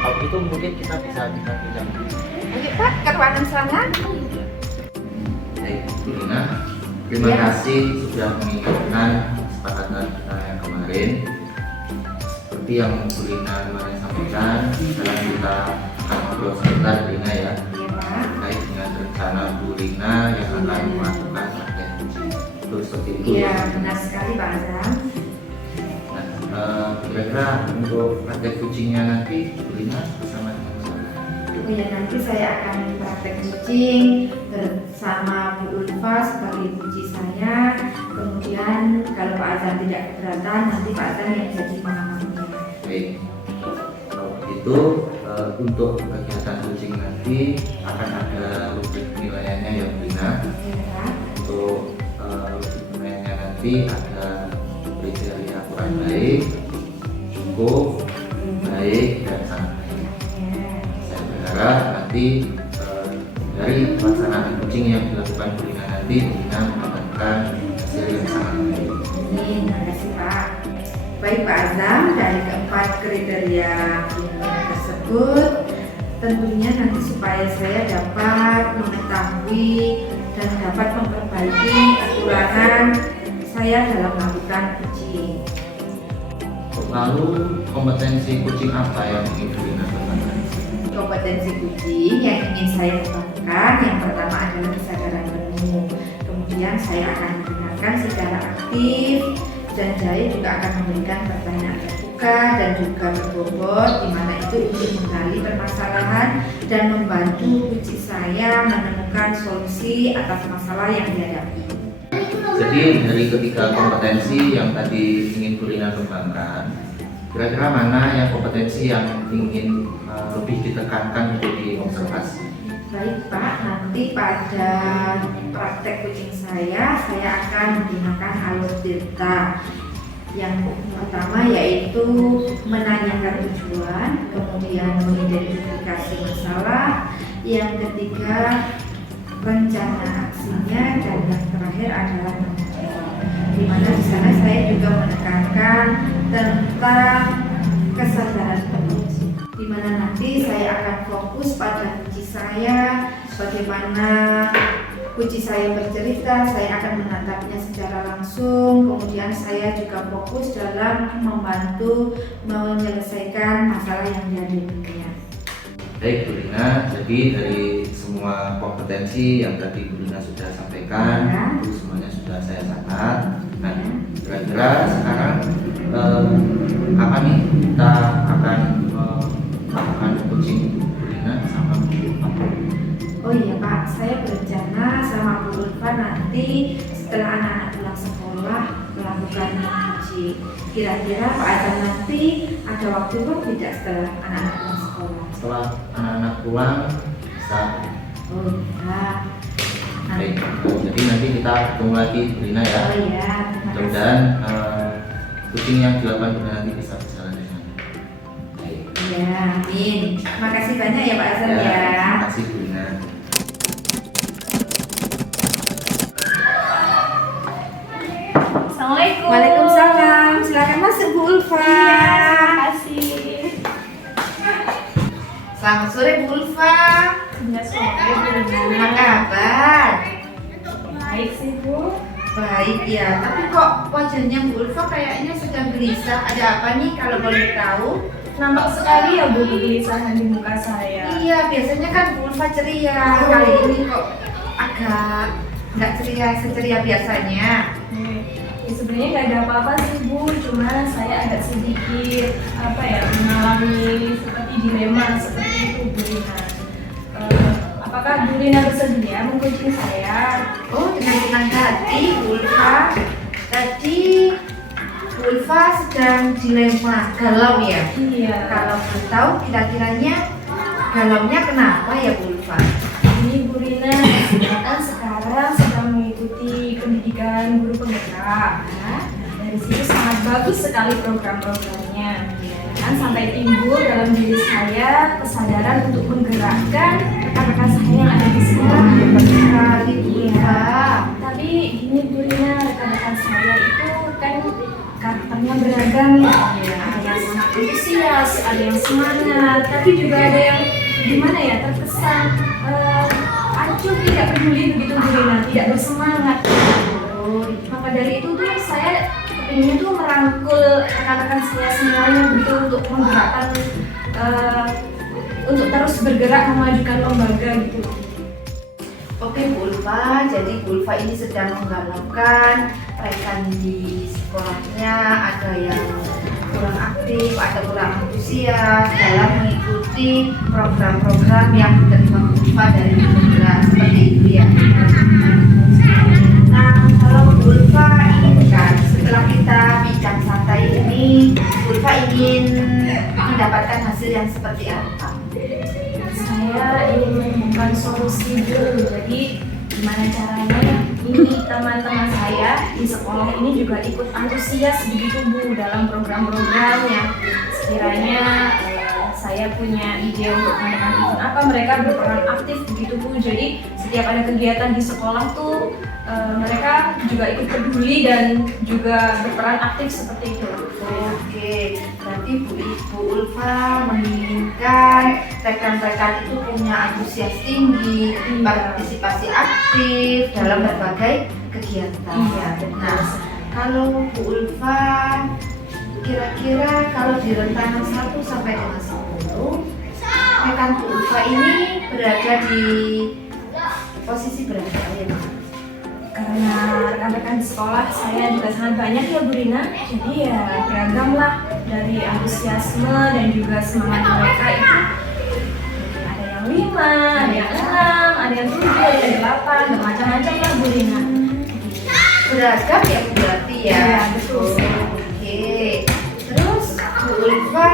Kalau itu mungkin kita bisa bincang dulu. Oke Pak, ke ruangan sana. Baik, Bu Rina. Terima Ya. kasih sudah mengingatkan kesepakatan kita yang kemarin. Seperti yang Bu Rina kemarin sampaikan, sekarang kita akan ngobrol sebentar, Bu Rina ya, Iya Pak. terkait dengan rencana Bu Rina yang akan melakukan praktek kucing. Terus seperti itu. Iya benar sekali Pak Azam. Nah, kira-kira untuk praktek kucingnya nanti Bu Rina bersama dengan saya. Oh ya, nanti saya akan praktek kucing bersama Bu Ulfa sebagai kunci saya. Kemudian kalau Pak Azam tidak keberatan, nanti Pak Azam yang jadi pengamalnya. Baik, kalau begitu untuk kegiatan kucing nanti akan ada rubrik penilaiannya ya Bu Rina. Ya, Untuk rubrik penilaiannya nanti ada kriteria kurang baik, cukup, baik, dan sangat baik. ya. Saya berharap nanti dari pelaksanaan kucing yang dilakukan Bu Rina nanti Bu Rina mendapatkan hasil yang sangat baik. Terima kasih Pak. Baik Pak Azam, dari keempat kriteria tersebut, tentunya nanti supaya saya dapat mengetahui dan dapat memperbaiki kekurangan saya dalam melakukan kucing. Lalu kompetensi kucing apa yang ingin Bu Rina kembangkan? kompetensi kucing yang ingin saya kembangkan, yang pertama adalah kesadaran penuh. Kemudian saya akan mendengarkan secara aktif, dan saya juga akan memberikan pertanyaan terbuka dan juga berbobot, di mana itu untuk menggali permasalahan dan membantu kucing saya menemukan solusi atas masalah yang dihadapi. Jadi dari ketiga kompetensi yang tadi ingin Bu Rina kembangkan, kira-kira mana yang kompetensi yang ingin lebih ditekankan menjadi observasi? Baik Pak, nanti pada praktek kucing saya akan menggunakan alur delta. Yang pertama yaitu menanyakan tujuan, kemudian mengidentifikasi masalah, yang ketiga rencana aksinya, dan yang terakhir adalah mengontrol. Di mana di sana saya juga menekankan tentang kesadaran penuh, di mana nanti saya akan fokus pada kucing saya, bagaimana kucing saya bercerita, saya akan menatapnya secara langsung, kemudian saya juga fokus dalam membantu menyelesaikan masalah yang dihadapinya. Baik Bu Rina, jadi dari semua kompetensi yang tadi Bu Rina sudah sampaikan, itu semuanya sudah saya catat. Nah, kira-kira sekarang apa nih kita akan melakukan kucing Bu Rina sama Bu Ulfa? Oh iya Pak, saya berencana sama Bu Ulfa nanti setelah anak-anak pulang sekolah melakukan kucing. Kira-kira Pak Adam nanti ada waktu tidak setelah anak-anak pulang sekolah? Setelah anak-anak pulang bisa. Oh iya. Baik, jadi nanti kita ketemu lagi Bu Rina ya. Oh iya, terima kasih. Mudah-mudahan kucing yang dilakukan Bu Rina nanti bisa berjalan dengan baik. Iya, amin. Terima kasih banyak ya Pak Azam ya. Terima kasih Bu Rina. Assalamualaikum. Waalaikumsalam. Silakan masuk Bu Ulfa. Terima kasih. Selamat sore Bu Ulfa. Sudah sore, Apa kabar? Baik sih Bu. Baik ya, tapi kok wajahnya Bu Ulfa kayaknya sedang gelisah. Ada apa nih kalau boleh tahu? Nampak sekali ya Bu kegelisahan di muka saya. Iya, biasanya kan Bu Ulfa ceria. Kali ini kok agak nggak ceria seceria biasanya. Ya, sebenarnya nggak ada apa-apa sih Bu, cuma saya agak sedikit mengalami seperti dilema seperti itu Bu Rina. Apakah Bu Rina bersedia mengkucing saya? Oh, dengan senang hati Bu Ulfa. Tadi Bu Ulfa sedang dilema, galau ya. Iya. Kalau boleh tahu kira-kiranya galaunya kenapa ya Bu Ulfa? Ini Bu Rina kan sekarang sedang mengikuti pendidikan guru penggerak. Nah, dari situ sangat bagus sekali program-programnya. Kan sampai timbul dalam diri saya kesadaran untuk menggerakkan rekan-rekan saya yang ada di sekolah. Hebat sekali Bu Iya. Ulfa. Tapi gini Bu Rina, rekan-rekan saya itu kan karakternya beragam ya. Ada yang sangat antusias, ada yang semangat, tapi juga ada yang gimana ya, terkesan acuh, tidak peduli begitu Bu Rina, tidak bersemangat. Maka dari itu tuh saya kepinginnya tuh merangkul rekan-rekan saya semuanya begitu untuk menggerakkan untuk terus bergerak memajukan lembaga gitu. Oke Bu Ulfa, jadi Bu Ulfa ini sedang menggalaukan rekan di sekolahnya, ada yang kurang aktif, ada kurang antusias dalam mengikuti program-program yang diterima Bu Ulfa dari penggerak seperti itu ya. Nah, kalau Bu Ulfa inginkan setelah kita bincang santai ini, Bu Ulfa ingin mendapatkan hasil yang seperti apa? Saya ingin menemukan solusi dulu. Jadi gimana caranya ini teman-teman saya di sekolah ini juga ikut antusias begitu Bu dalam program-programnya. Sekiranya saya punya ide untuk menekan event apa, mereka berperan aktif begitu Bu. Jadi setiap ada kegiatan di sekolah tuh mereka juga ikut peduli dan juga berperan aktif seperti itu. Oke, berarti Bu Ulfa menginginkan rekan-rekan itu punya antusias tinggi, partisipasi aktif dalam berbagai kegiatan. Iya, betul. Nah, kalau Bu Ulfa kira-kira kalau di rentang 1 sampai dengan 10, rekan Bu Ulfa ini berada di posisi berapa ya Bu? Karena rekan-rekan di sekolah saya juga sangat banyak ya Bu Rina, jadi ya beragam lah dari antusiasme dan juga semangat mereka itu. Ada yang 5, ada yang 6, ada yang 7, ada yang 8, macam-macam lah Bu Rina. Beragam ya Bu berarti ya? Iya, betul. Oke, terus Bu Ulfa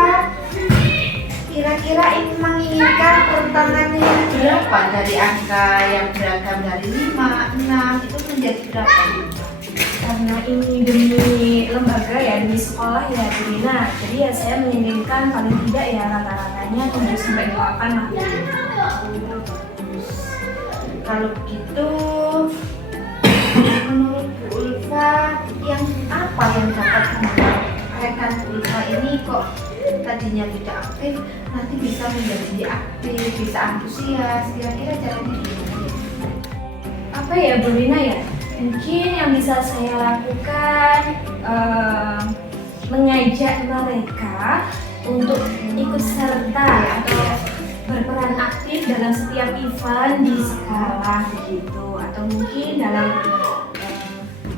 kira-kira ingin menginginkan peruntangannya berapa dari angka yang beragam dari 5, 6 itu menjadi berapa Bu? Karena ini demi lembaga ya, demi sekolah ya Bu Rina, jadi ya saya menginginkan paling tidak ya rata-ratanya 7-8 lah. Kalau begitu, menurut Bu Ulfa, yang apa yang dapat membuat rekan Bu Ulfa ini kok tadinya tidak aktif, nanti bisa menjadi aktif, bisa antusias, kira-kira caranya gimana? Apa ya Bu Rina ya? Mungkin yang bisa saya lakukan mengajak mereka untuk ikut serta atau berperan aktif dalam setiap event di sekolah begitu, atau mungkin dalam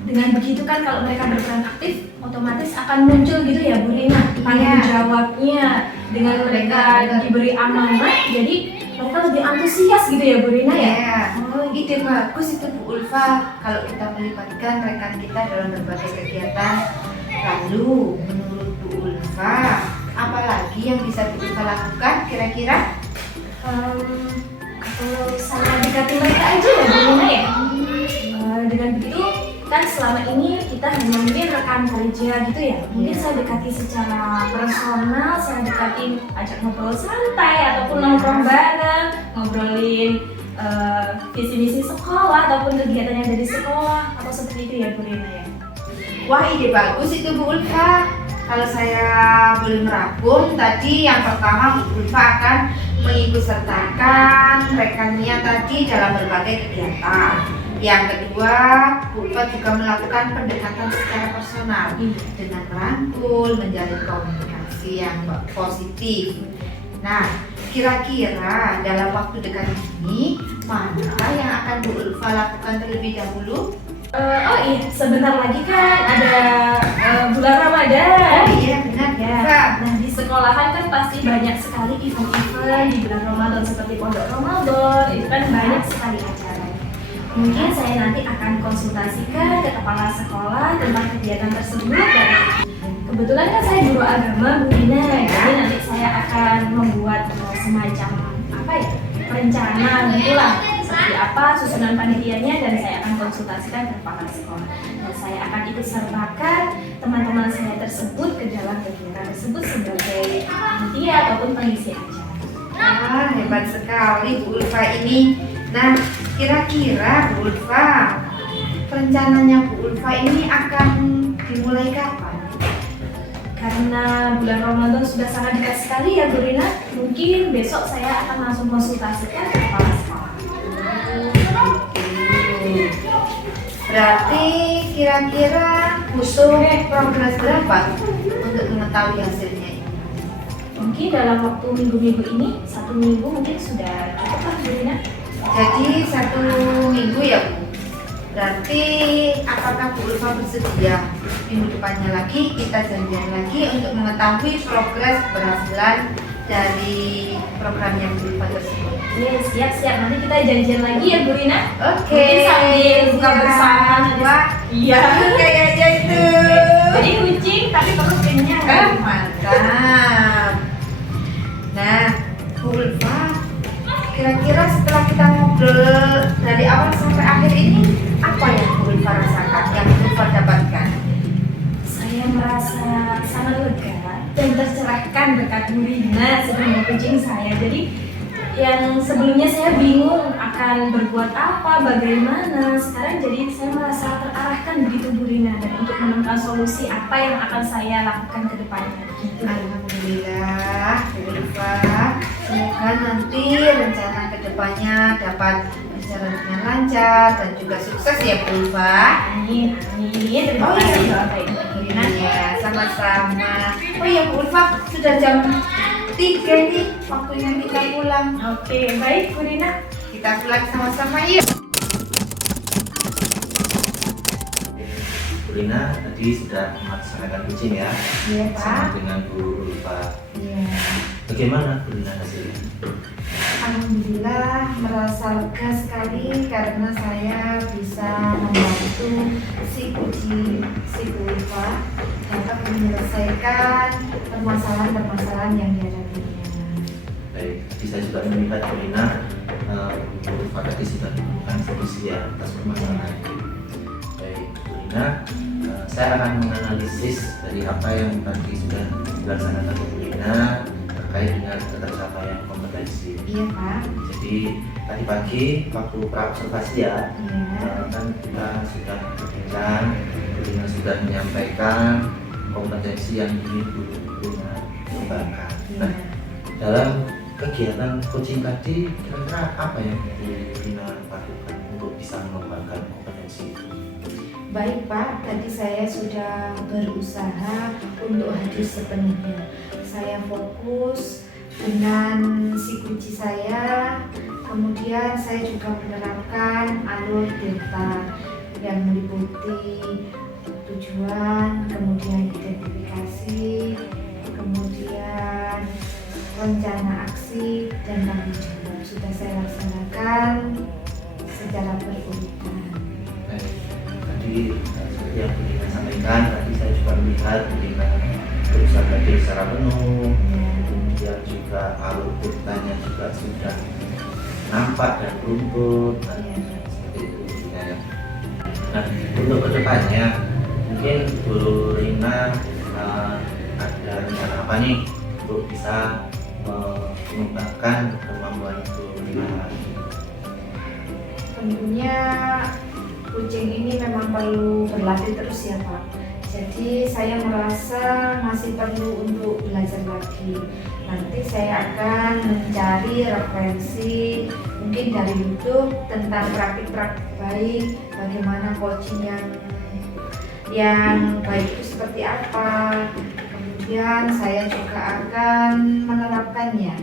dengan begitu kan kalau mereka berperan aktif otomatis akan muncul gitu ya Bu Rina tanggung jawabnya, dengan mereka diberi amanah jadi mereka lebih antusias gitu ya Bu Rina ya. Oh, ide bagus itu Bu Ulfa, kalau kita melibatkan rekan kita dalam berbagai kegiatan. Lalu menurut Bu Ulfa, apalagi yang bisa Bu Ulfa lakukan kira-kira? Kalau saya dekati mereka aja ya Bu Rina ya. Dengan begitu kan selama ini kita hanya mungkin rekan kerja gitu ya. Mungkin saya dekati secara personal, saya dekati ajak ngobrol santai ataupun nongkrong bareng, ngobrolin visi misi sekolah ataupun kegiatan yang ada di sekolah atau seperti itu ya Bu Rina ya. Wah, ide bagus itu Bu Ulfa. Kalau saya boleh merangkum, tadi yang pertama Bu Ulfa akan mengikutsertakan rekannya tadi dalam berbagai kegiatan. Yang kedua, Bu Ulfa juga melakukan pendekatan secara personal dengan merangkul, menjalin komunikasi yang positif. Nah, kira-kira dalam waktu dekat ini, mana yang akan Bu Ulfa lakukan terlebih dahulu? Oh iya, sebentar lagi kan ada bulan Ramadan. Oh iya, benar Ya. Kak. Nah di sekolahan kan pasti banyak sekali event-event di bulan Ramadan seperti Pondok Ramadan, itu kan banyak sekali acaranya. Mungkin saya nanti akan konsultasikan ke kepala sekolah tentang kegiatan tersebut dan kebetulan kan saya guru agama Bu Rina, jadi nanti saya akan membuat semacam apa ya perencanaan gitulah seperti apa susunan panitianya dan saya akan konsultasikan ke kepala sekolah dan saya akan ikut sertakan teman-teman saya tersebut ke dalam kegiatan tersebut sebagai panitia ataupun pengisi acara. Wah, hebat sekali Bu Ulfa ini. Nah, kira-kira Bu Ulfa, rencananya Bu Ulfa ini akan dimulai kapan? Karena bulan Ramadan sudah sangat dekat sekali ya Bu Rina, mungkin besok saya akan langsung konsultasikan ke kepala sekolah. Berarti kira-kira butuh progres berapa untuk mengetahui hasilnya ini? Mungkin dalam waktu minggu-minggu ini, 1 minggu mungkin sudah cukup lah Bu Rina. Jadi 1 minggu ya Bu? Berarti apakah Bu Ulfa bersedia minggu depannya lagi kita janjian lagi untuk mengetahui progres keberhasilan dari program yang Bu Ulfa tersebut? Iya, siap-siap. Nanti kita janjian lagi ya Bu Rina. Oke. Mungkin sambil buka siap. bersama nanti. Wah, Iya. kayaknya itu. Jadi kucing tapi perut kenyang. Mantap. Nah, Bu Ulfa, kira-kira setelah kita ngobrol dari awal sampai akhir ini, apa yang Bu Ulfa rasakan, yang Bu Ulfa dapatkan? Saya merasa sangat lega dan tercerahkan berkat Bu Rina sebelum kucing saya. Jadi yang sebelumnya saya bingung akan berbuat apa, bagaimana, sekarang jadi saya merasa terarahkan begitu Bu Rina dan untuk menemukan solusi apa yang akan saya lakukan ke depannya gitu. Alhamdulillah, Bu Ulfa. Semoga nanti rencana kedepannya dapat berjalan dengan lancar dan juga sukses ya Bu Ulfa. Amin, amin. Terima Oh, kasih iya. Bapak Ibu Bu Rina. Iya, sama-sama. Oh iya Bu Ulfa, sudah jam 3 nih waktunya kita pulang. Oke, baik Bu Rina. Kita pulang sama-sama yuk. Bu Rina tadi sudah melaksanakan kucing ya, Iya sama Pak. dengan Bu Ulfa. Iya. Bagaimana Bu Rina hasilnya? Alhamdulillah merasa lega sekali karena saya bisa membantu si Ulfa dapat menyelesaikan permasalahan-permasalahan yang dihadapinya. Baik, tadi saya juga melihat Bu Rina, Bu Ulfa tadi sudah menemukan solusi ya atas permasalahan ini. Baik, Bu Rina, saya akan menganalisis dari apa yang tadi sudah dilaksanakan Bu Rina terkait dengan tercapaian kompetensi. Iya Pak. Jadi tadi pagi waktu praobservasi ya, Iya. kan kita sudah berbincang, Bu Rina sudah menyampaikan kompetensi yang ingin Bu Rina kembangkan. Nah, Iya. dalam kegiatan coaching tadi kira-kira apa yang Bu Rina lakukan untuk bisa mengembangkan kompetensi itu? Baik Pak, tadi saya sudah berusaha untuk hadir sepenuhnya. Saya fokus dengan si kunci saya, kemudian saya juga menerapkan alur delta yang meliputi tujuan, kemudian identifikasi, kemudian rencana aksi dan tanggung jawab. Sudah saya laksanakan secara berurutan. Baik, tadi seperti yang Bu Rina sampaikan, tadi saya juga melihat Bu Rina berusaha hadir secara penuh, kemudian juga alur ceritanya juga sudah nampak dan rumput. Nah, seperti itu Bu Rina ya. Nah, untuk kedepannya mungkin Bu Rina ada rencana apa nih untuk bisa mengembangkan kemampuan Bu Rina? Tentunya kucing ini memang perlu berlatih terus ya Pak. Jadi saya merasa masih perlu untuk belajar lagi. Nanti saya akan mencari referensi mungkin dari YouTube tentang praktik-praktik baik, bagaimana coaching yang baik itu seperti apa. Kemudian saya juga akan menerapkannya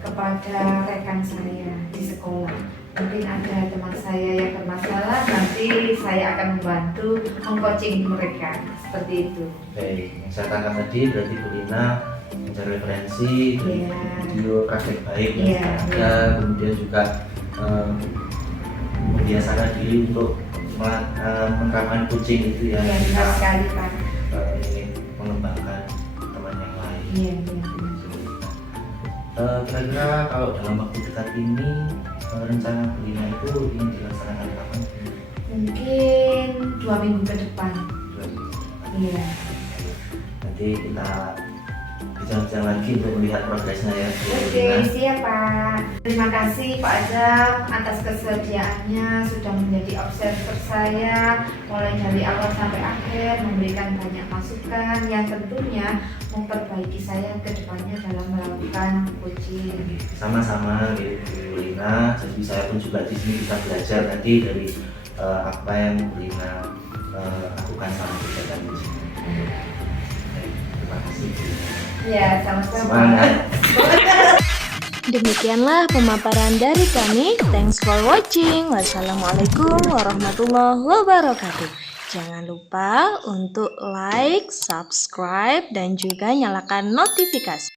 kepada rekan saya di sekolah. Mungkin ada teman saya yang bermasalah, nanti saya akan membantu mengcoaching mereka seperti itu. Baik, yang saya tangkap tadi berarti Bu Rina mencari referensi dari Iya. video praktek baik yang Iya, sudah ada, kemudian juga membiasakan diri untuk menerapkan coaching itu ya, Iya, benar sekali Pak. ingin mengembangkan teman yang lain. Iya, iya. Kira-kira kalau dalam waktu dekat ini rencana Bu Rina itu ingin dilaksanakan kapan? Mungkin 2 minggu ke depan. Iya. Nanti kita bincang-bincang lagi untuk melihat progresnya ya Bu Oke, Rina. siap Pak. Terima kasih Pak Azam atas kesediaannya sudah menjadi observer saya mulai dari awal sampai akhir, memberikan banyak masukan yang tentunya memperbaiki saya ke depannya dalam melakukan coaching. Sama-sama gitu Bu Rina, jadi saya pun juga di sini bisa belajar tadi dari apa yang Bu Rina lakukan sama kegiatan di sini. Baik, terima kasih Bu Rina. Ya, sama-sama. Semangat. Demikianlah pemaparan dari kami. Thanks for watching. Wassalamualaikum warahmatullahi wabarakatuh. Jangan lupa untuk like, subscribe, dan juga nyalakan notifikasi.